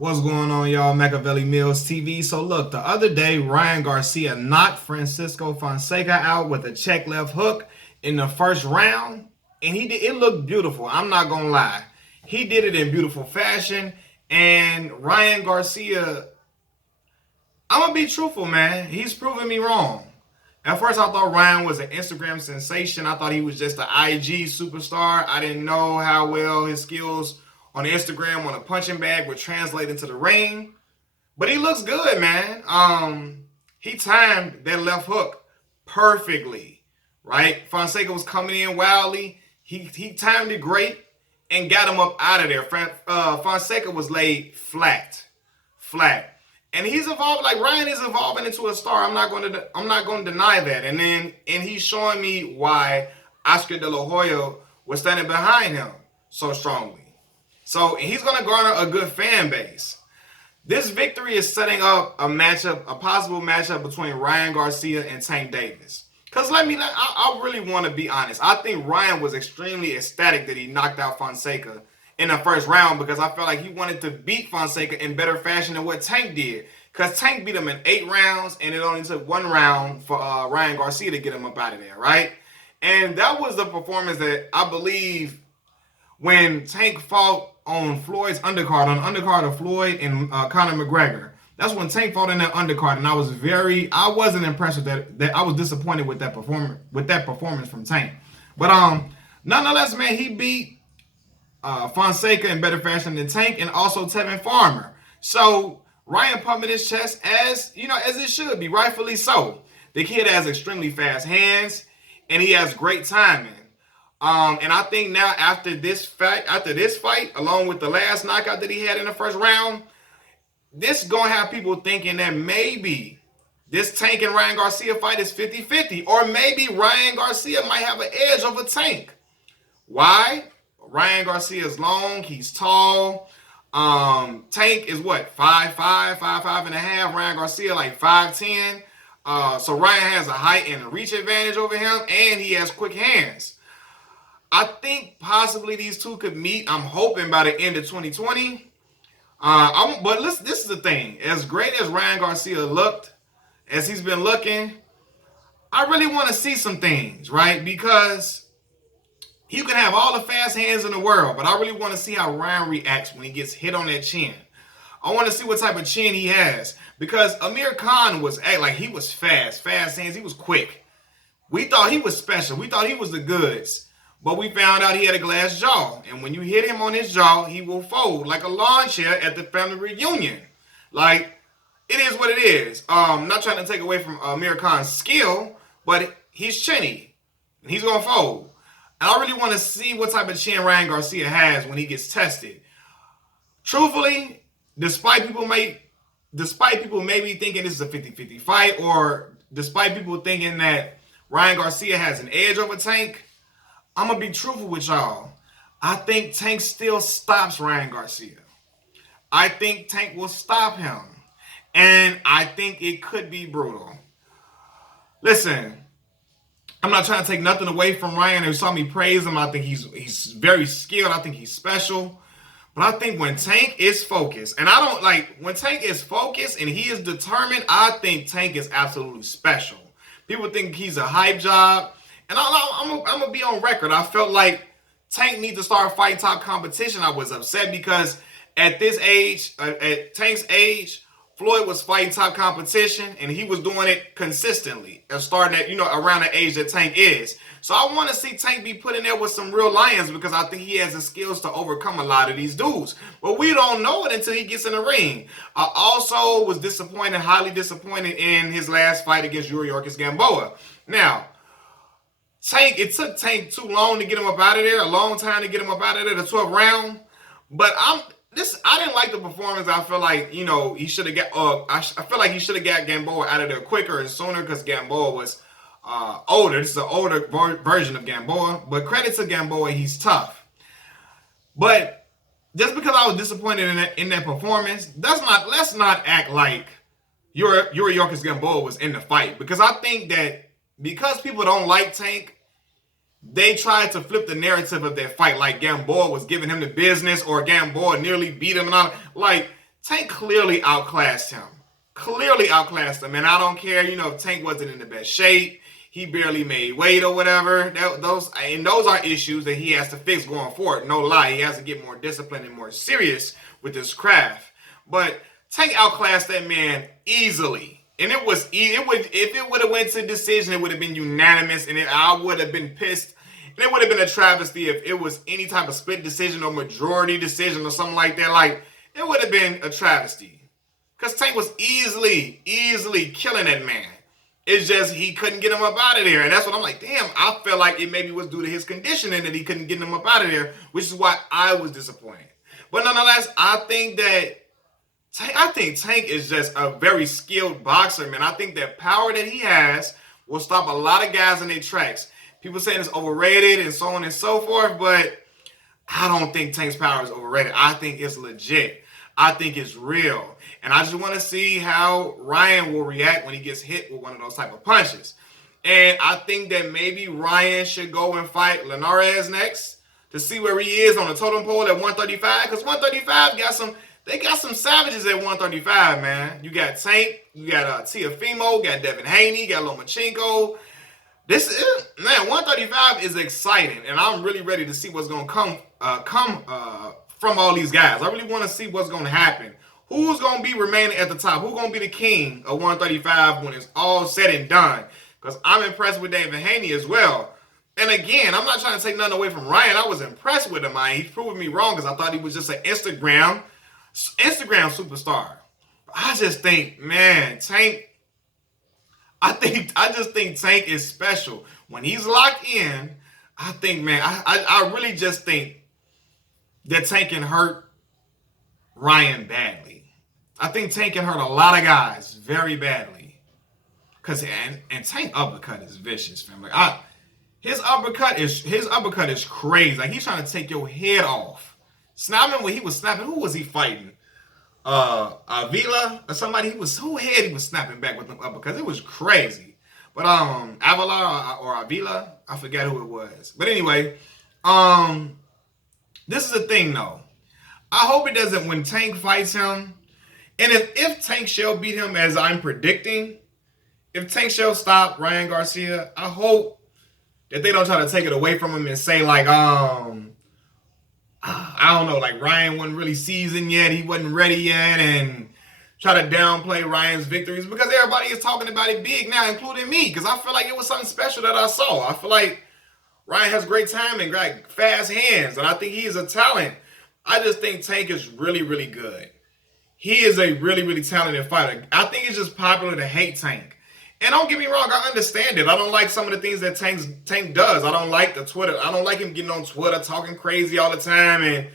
What's going on, y'all? Machiavelli Mills TV. So look, the other day, Ryan Garcia knocked Francisco Fonseca out with a check left hook in the first round, and he did. It looked beautiful. I'm not gonna lie, he did it in beautiful fashion. And Ryan Garcia, I'm gonna be truthful, man. He's proving me wrong. At first, I thought Ryan was an Instagram sensation. I thought he was just an IG superstar. I didn't know how well his skills on Instagram on a punching bag would translate into the ring. But he looks good, man. He timed that left hook perfectly, right? Fonseca was coming in wildly. He timed it great and got him up out of there. Fonseca was laid flat. And he's evolved, like Ryan is evolving into a star. I'm not going to deny that. And he's showing me why Oscar De La Hoya was standing behind him so strongly. So he's going to garner a good fan base. This victory is setting up a possible matchup between Ryan Garcia and Tank Davis. Because I really want to be honest. I think Ryan was extremely ecstatic that he knocked out Fonseca in the first round because I felt like he wanted to beat Fonseca in better fashion than what Tank did. Because Tank beat him in 8 rounds, and it only took 1 round for Ryan Garcia to get him up out of there, right? And that was the performance that I believe when Tank fought on Floyd's undercard, on the undercard of Floyd and Conor McGregor. That's when Tank fought in that undercard, and I wasn't impressed with that. I was disappointed with that performance from Tank. But nonetheless, man, he beat Fonseca in better fashion than Tank, and also Tevin Farmer. So Ryan pumping his chest as it should be, rightfully so. The kid has extremely fast hands, and he has great timing. And I think now after this fight, along with the last knockout that he had in the first round, this is gonna have people thinking that maybe this Tank and Ryan Garcia fight is 50-50, or maybe Ryan Garcia might have an edge over Tank. Why? Ryan Garcia is long, he's tall. Tank is what, 5'5", 5'5 and a half. Ryan Garcia like 5'10. So Ryan has a height and a reach advantage over him, and he has quick hands. I think possibly these two could meet. I'm hoping by the end of 2020. But listen, this is the thing. As great as Ryan Garcia looked, as he's been looking, I really want to see some things, right? Because you can have all the fast hands in the world, but I really want to see how Ryan reacts when he gets hit on that chin. I want to see what type of chin he has. Because Amir Khan was like he was fast hands. He was quick. We thought he was special. We thought he was the goods. But we found out he had a glass jaw. And when you hit him on his jaw, he will fold like a lawn chair at the family reunion. Like, it is what it is. I'm not trying to take away from Amir Khan's skill, but he's chinny. And he's going to fold. And I really want to see what type of chin Ryan Garcia has when he gets tested. Truthfully, despite people maybe thinking this is a 50-50 fight, or despite people thinking that Ryan Garcia has an edge over Tank, I'm going to be truthful with y'all. I think Tank still stops Ryan Garcia. I think Tank will stop him. And I think it could be brutal. Listen, I'm not trying to take nothing away from Ryan. You saw me praise him. I think he's very skilled. I think he's special. But I think when Tank is focused, and when Tank is focused and he is determined, I think Tank is absolutely special. People think he's a hype job. And I'm going to be on record. I felt like Tank needs to start fighting top competition. I was upset because at this age, at Tank's age, Floyd was fighting top competition, and he was doing it consistently, starting at, around the age that Tank is. So I want to see Tank be put in there with some real lions because I think he has the skills to overcome a lot of these dudes. But we don't know it until he gets in the ring. I also was highly disappointed in his last fight against Yuri Gamboa. Now, it took Tank too long to get him up out of there, a long time to get him up out of there, the 12th round. But I didn't like the performance. I feel like, he should have got, I feel like he should have got Gamboa out of there quicker and sooner because Gamboa was older. This is an older version of Gamboa. But credit to Gamboa, he's tough. But just because I was disappointed in that performance, let's not act like Yuri Gamboa was in the fight. Because I think that because people don't like Tank, they tried to flip the narrative of that fight like Gamboa was giving him the business or Gamboa nearly beat him and all. Like, Tank clearly outclassed him. Clearly outclassed him. And I don't care, if Tank wasn't in the best shape. He barely made weight or whatever. Those are issues that he has to fix going forward. No lie. He has to get more disciplined and more serious with his craft. But Tank outclassed that man easily. And it was if it would have went to decision, it would have been unanimous, and I would have been pissed. And it would have been a travesty if it was any type of split decision or majority decision or something like that. Like, it would have been a travesty. Because Tank was easily killing that man. It's just he couldn't get him up out of there. And that's what I'm like, damn, I felt like it maybe was due to his conditioning that he couldn't get him up out of there, which is why I was disappointed. But nonetheless, I think Tank is just a very skilled boxer, man. I think that power that he has will stop a lot of guys in their tracks. People saying it's overrated and so on and so forth, but I don't think Tank's power is overrated. I think it's legit. I think it's real. And I just want to see how Ryan will react when he gets hit with one of those type of punches. And I think that maybe Ryan should go and fight Linares next to see where he is on the totem pole at 135. Because 135 got some savages at 135, man. You got Tank, you got Teofimo, you got Devin Haney, you got Lomachenko. This is, man, 135 is exciting, and I'm really ready to see what's going to come from all these guys. I really want to see what's going to happen. Who's going to be remaining at the top? Who's going to be the king of 135 when it's all said and done? Because I'm impressed with Devin Haney as well. And again, I'm not trying to take nothing away from Ryan. I was impressed with him. He's proving me wrong because I thought he was just an Instagram superstar. I just think, man, Tank. I just think Tank is special. When he's locked in, I think, man, I really just think that Tank can hurt Ryan badly. I think Tank can hurt a lot of guys very badly. And Tank uppercut is vicious, fam. Like his uppercut is crazy. Like, he's trying to take your head off. Snapping when he was snapping, who was he fighting? Avila or somebody. He was snapping back with them uppercuts. It was crazy. But Avila or Avila, I forget who it was. But anyway, this is the thing though. I hope it doesn't, when Tank fights him, and if Tank shall beat him as I'm predicting, if Tank shall stop Ryan Garcia, I hope that they don't try to take it away from him and say like, I don't know, like Ryan wasn't really seasoned yet, he wasn't ready yet, and try to downplay Ryan's victories, because everybody is talking about it big now, including me, because I feel like it was something special that I saw. I feel like Ryan has great timing, great fast hands, and I think he is a talent. I just think Tank is really, really good. He is a really, really talented fighter. I think it's just popular to hate Tank. And don't get me wrong, I understand it. I don't like some of the things that Tank does. I don't like the Twitter. I don't like him getting on Twitter talking crazy all the time and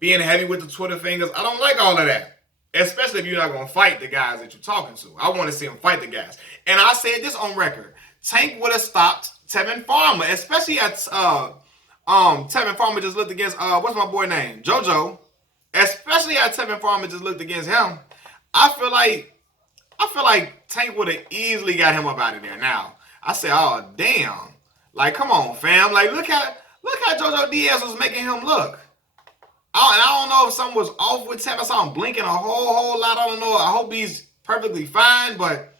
being heavy with the Twitter fingers. I don't like all of that. Especially if you're not going to fight the guys that you're talking to. I want to see him fight the guys. And I said this on record. Tank would have stopped Tevin Farmer, especially at Tevin Farmer just looked against what's my boy name? JoJo. Especially at Tevin Farmer just looked against him. I feel like Tank would have easily got him up out of there now. I said, oh damn. Like, come on, fam. Like, look how JoJo Diaz was making him look. I don't know if something was off with Tevin. I saw him blinking a whole lot. I don't know. I hope he's perfectly fine, but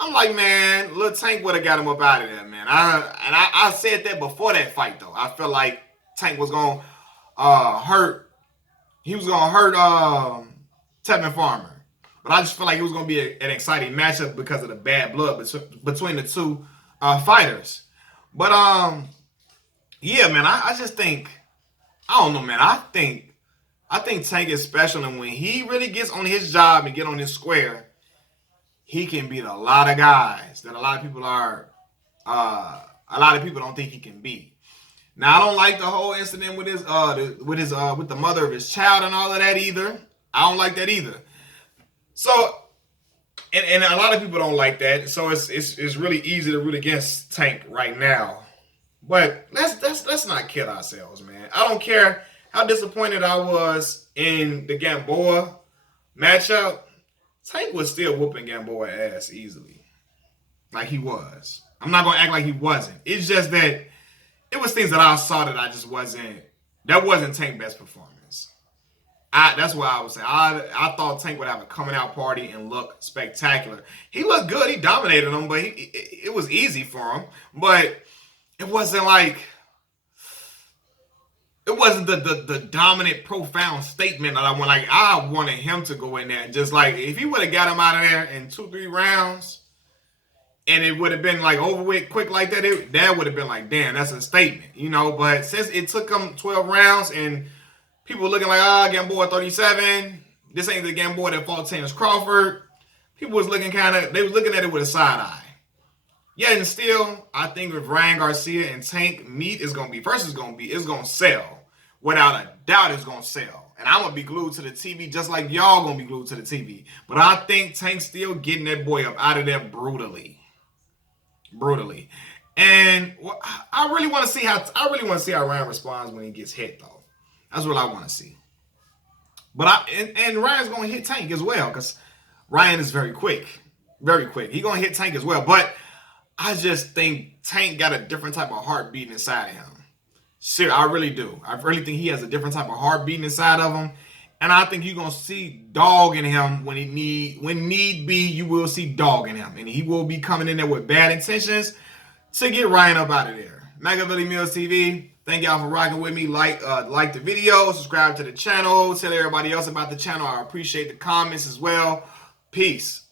I'm like, man, little Tank would have got him up out of there, man. I said that before that fight, though. I felt like Tank was going to hurt. He was going to hurt Tevin Farmer. But I just feel like it was going to be an exciting matchup because of the bad blood between the two fighters. But, yeah, man, I just think, I don't know, man. I think Tank is special. And when he really gets on his job and get on his square, he can beat a lot of guys that a lot of people don't think he can beat. Now, I don't like the whole incident with with the mother of his child and all of that either. I don't like that either. So, and a lot of people don't like that. So it's really easy to root against Tank right now. But let's not kid ourselves, man. I don't care how disappointed I was in the Gamboa matchup. Tank was still whooping Gamboa ass easily. Like he was. I'm not going to act like he wasn't. It's just that it was things that I saw that that wasn't Tank's best performance. That's what I was saying. I thought Tank would have a coming out party and look spectacular. He looked good. He dominated him, but it was easy for him. But it wasn't like it wasn't the dominant, profound statement that I want. Like I wanted him to go in there and just like if he would have got him out of there in 2-3 rounds, and it would have been like over with quick like that, that would have been like, damn, that's a statement, you know. But since it took him 12 rounds and people were looking like, Gamboa 37, this ain't the Gamboa that fought Terence Crawford. People was looking they was looking at it with a side eye. Yeah, and still, I think with Ryan Garcia and Tank, meat is gonna be it's gonna sell. Without a doubt, it's gonna sell. And I'm gonna be glued to the TV just like y'all gonna be glued to the TV. But I think Tank's still getting that boy up out of there brutally. Brutally. And I really want to see how Ryan responds when he gets hit, though. That's what I want to see. But and Ryan's gonna hit Tank as well, because Ryan is very quick. Very quick. He's gonna hit Tank as well. But I just think Tank got a different type of heart beating inside of him. Sure, I really do. I really think he has a different type of heart beating inside of him. And I think you're gonna see dog in him when need be, you will see dog in him. And he will be coming in there with bad intentions to get Ryan up out of there. Machiavelli Mills TV. Thank y'all for rocking with me. Like the video, subscribe to the channel, tell everybody else about the channel. I appreciate the comments as well. Peace.